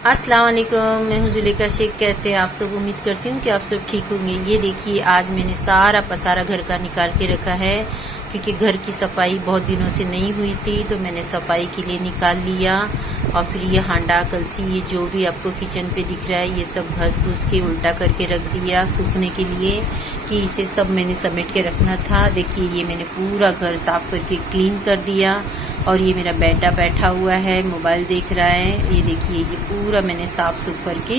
अस्सलाम वालेकुम, मैं हूँ जुलेखा शेख। कैसे आप सब? उम्मीद करती हूँ कि आप सब ठीक होंगे। ये देखिए, आज मैंने सारा पसारा घर का निकाल के रखा है क्योंकि घर की सफाई बहुत दिनों से नहीं हुई थी, तो मैंने सफाई के लिए निकाल लिया। और फिर ये हांडा कलसी, ये जो भी आपको किचन पे दिख रहा है, ये सब घस घुस के उल्टा करके रख दिया सूखने के लिए कि इसे सब मैंने समेट के रखना था। देखिए, ये मैंने पूरा घर साफ करके क्लीन कर दिया। और ये मेरा बेटा बैठा हुआ है, मोबाइल देख रहा है। ये देखिए, ये पूरा मैंने साफ सुफ करके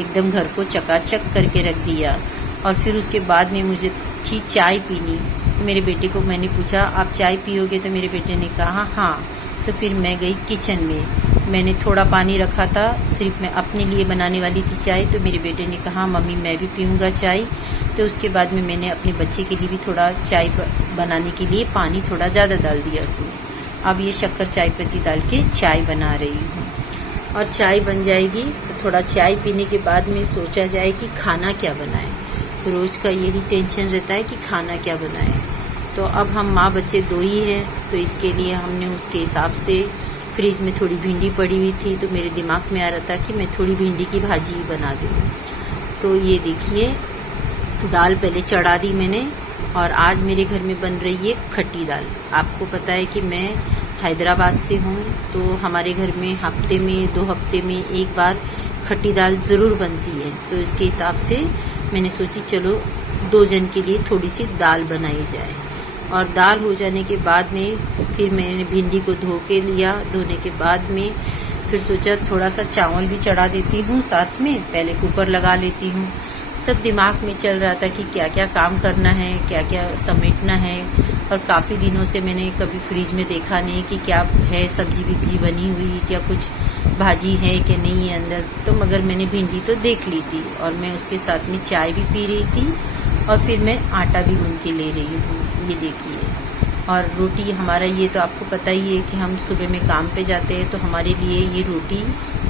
एकदम घर को चकाचक करके रख दिया। और फिर उसके बाद में मुझे थी चाय पीनी। मेरे बेटे को मैंने पूछा, आप चाय पियोगे? तो मेरे बेटे ने कहा हाँ। तो फिर मैं गई किचन में। मैंने थोड़ा पानी रखा था, सिर्फ मैं अपने लिए बनाने वाली थी चाय। तो मेरे बेटे ने कहा मम्मी मैं भी पीऊँगा चाय। तो उसके बाद में मैंने अपने बच्चे के लिए भी थोड़ा चाय बनाने के लिए पानी थोड़ा ज़्यादा डाल दिया उसमें। अब ये शक्कर चाय पत्ती डाल के चाय बना रही हूँ। और चाय बन जाएगी तो थोड़ा चाय पीने के बाद में सोचा जाए कि खाना क्या बनाए। रोज़ का यही टेंशन रहता है कि खाना क्या बनाए। तो अब हम माँ बच्चे दो ही हैं, तो इसके लिए हमने उसके हिसाब से फ्रिज में थोड़ी भिंडी पड़ी हुई थी, तो मेरे दिमाग में आ रहा था कि मैं थोड़ी भिंडी की भाजी बना दूँ। तो ये देखिए, दाल पहले चढ़ा दी मैंने। और आज मेरे घर में बन रही है खट्टी दाल। आपको पता है कि मैं हैदराबाद से हूँ, तो हमारे घर में हफ्ते में 2 हफ्ते में एक बार खट्टी दाल ज़रूर बनती है। तो इसके हिसाब से मैंने सोची चलो 2 जन के लिए थोड़ी सी दाल बनाई जाए। और दाल हो जाने के बाद में फिर मैंने भिंडी को धो के लिया। धोने के बाद में फिर सोचा थोड़ा सा चावल भी चढ़ा देती हूँ साथ में, पहले कुकर लगा लेती हूँ। सब दिमाग में चल रहा था कि क्या क्या काम करना है, क्या क्या समेटना है। और काफ़ी दिनों से मैंने कभी फ्रिज में देखा नहीं कि क्या है, सब्जी विब्जी बनी हुई, क्या कुछ भाजी है कि नहीं है अंदर। तो मगर मैंने भिंडी तो देख ली थी और मैं उसके साथ में चाय भी पी रही थी। और फिर मैं आटा भी गूंद के ले रही हूँ, ये देखिए। और रोटी हमारा, ये तो आपको पता ही है कि हम सुबह में काम पे जाते हैं, तो हमारे लिए ये रोटी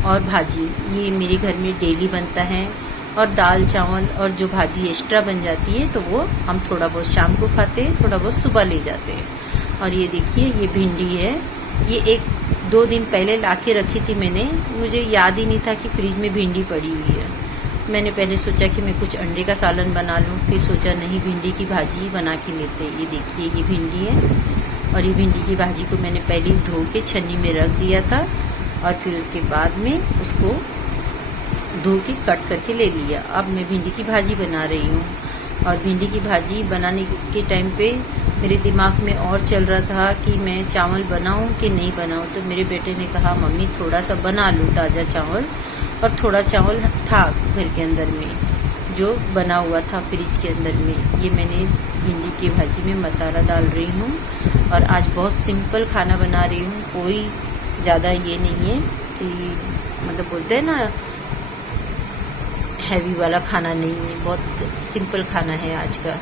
और भाजी ये मेरे घर में डेली बनता है। और दाल चावल और जो भाजी एक्स्ट्रा बन जाती है तो वो हम थोड़ा बहुत शाम को खाते हैं, थोड़ा बहुत सुबह ले जाते हैं। और ये देखिए, ये भिंडी है, ये 1-2 दिन पहले लाके रखी थी मैंने। मुझे याद ही नहीं था कि फ्रिज में भिंडी पड़ी हुई है। मैंने पहले सोचा कि मैं कुछ अंडे का सालन बना लूँ, फिर सोचा नहीं, भिंडी की भाजी बना के लेते। ये देखिए, ये भिंडी है। और ये भिंडी की भाजी को मैंने पहले धो के छन्नी में रख दिया था। और फिर उसके बाद में उसको धो के कट करके ले लिया। अब मैं भिंडी की भाजी बना रही हूँ। और भिंडी की भाजी बनाने के टाइम पे मेरे दिमाग में और चल रहा था कि मैं चावल बनाऊं कि नहीं बनाऊं। तो मेरे बेटे ने कहा मम्मी थोड़ा सा बना लूँ ताज़ा चावल। और थोड़ा चावल था घर के अंदर में जो बना हुआ था फ्रिज के अंदर में। ये मैंने भिंडी की भाजी में मसाला डाल रही हूँ। और आज बहुत सिंपल खाना बना रही हूँ, कोई ज़्यादा ये नहीं है कि मतलब बोलते हैं ना हैवी वाला खाना नहीं है, बहुत सिंपल खाना है आज का।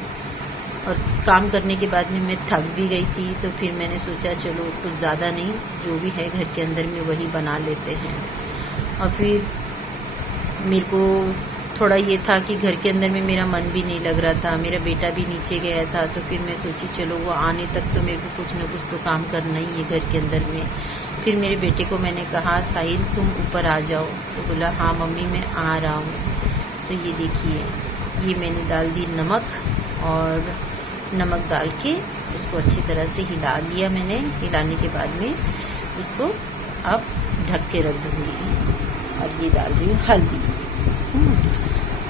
और काम करने के बाद में मैं थक भी गई थी, तो फिर मैंने सोचा चलो कुछ ज़्यादा नहीं, जो भी है घर के अंदर में वही बना लेते हैं। और फिर मेरे को थोड़ा ये था कि घर के अंदर में मेरा मन भी नहीं लग रहा था, मेरा बेटा भी नीचे गया था। तो फिर मैं सोची चलो वो आने तक तो मेरे को कुछ ना कुछ तो काम करना ही है घर के अंदर में। फिर मेरे बेटे को मैंने कहा साहिल तुम ऊपर आ जाओ। तो बोला हाँ मम्मी मैं आ रहा हूँ। तो ये देखिए, ये मैंने डाल दी नमक। और नमक डाल के उसको अच्छी तरह से हिला लिया मैंने। हिलाने के बाद में उसको अब ढक के रख दूँगी। और ये डाल रही हूँ हल्दी।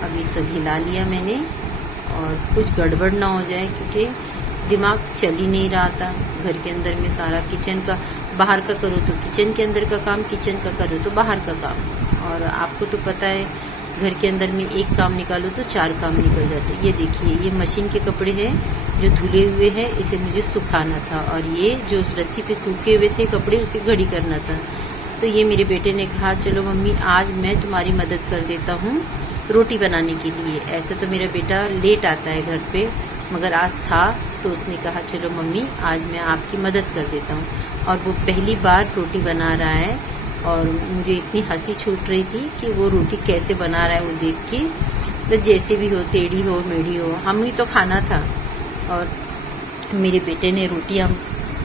अब ये सब हिला लिया मैंने। और कुछ गड़बड़ ना हो जाए क्योंकि दिमाग चल ही नहीं रहा था घर के अंदर में। सारा किचन का, बाहर का करो तो किचन के अंदर का काम, किचन का करो तो बाहर का काम। और आपको तो पता है घर के अंदर में एक काम निकालो तो 4 काम निकल जाते। ये देखिए, ये मशीन के कपड़े हैं जो धुले हुए हैं, इसे मुझे सुखाना था। और ये जो रस्सी पे सूखे हुए थे कपड़े, उसे घड़ी करना था। तो ये मेरे बेटे ने कहा चलो मम्मी आज मैं तुम्हारी मदद कर देता हूँ रोटी बनाने के लिए। ऐसे तो मेरा बेटा लेट आता है घर पे, मगर आज था तो उसने कहा चलो मम्मी आज मैं आपकी मदद कर देता हूँ। और वो पहली बार रोटी बना रहा है। और मुझे इतनी हंसी छूट रही थी कि वो रोटी कैसे बना रहा है वो देख के। तो जैसे भी हो, टेढ़ी हो मेढ़ी हो, हम ही तो खाना था। और मेरे बेटे ने रोटियाँ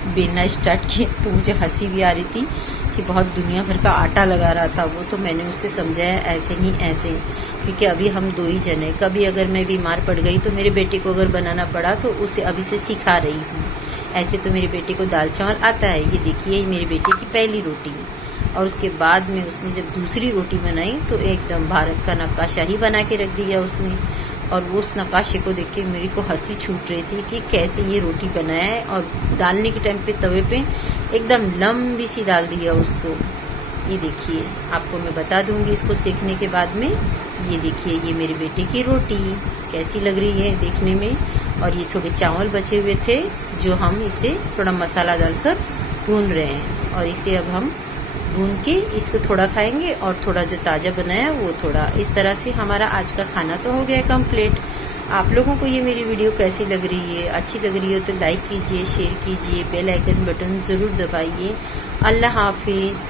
बेलना स्टार्ट किया तो मुझे हंसी भी आ रही थी कि बहुत दुनिया भर का आटा लगा रहा था वो, तो मैंने उसे समझाया ऐसे नहीं ऐसे, क्योंकि अभी हम 2 ही जने, कभी अगर मैं बीमार पड़ गई तो मेरे बेटे को अगर बनाना पड़ा तो उसे अभी से सिखा रही हूँ। ऐसे तो मेरे बेटे को दाल चावल आता है। ये देखिए ये मेरे बेटे की पहली रोटी है। और उसके बाद में उसने जब दूसरी रोटी बनाई तो एकदम भारत का नक्काशा ही बना के रख दिया उसने। और वो उस नक्काशे को देख के मेरे को हंसी छूट रही थी कि कैसे ये रोटी बनाया है, और डालने के टाइम पे तवे पे एकदम लंबी सी डाल दिया उसको। ये देखिए आपको मैं बता दूंगी इसको सेकने के बाद में। ये देखिए ये मेरे बेटे की रोटी कैसी लग रही है देखने में। और ये थोड़े चावल बचे हुए थे जो हम इसे थोड़ा मसाला डालकर भून रहे हैं, और इसे अब हम भून के इसको थोड़ा खाएंगे, और थोड़ा जो ताज़ा बनाया वो थोड़ा। इस तरह से हमारा आज का खाना तो हो गया कंप्लीट। आप लोगों को ये मेरी वीडियो कैसी लग रही है? अच्छी लग रही हो तो लाइक कीजिए, शेयर कीजिए, बेल आइकन बटन ज़रूर दबाइए। अल्लाह हाफिज़।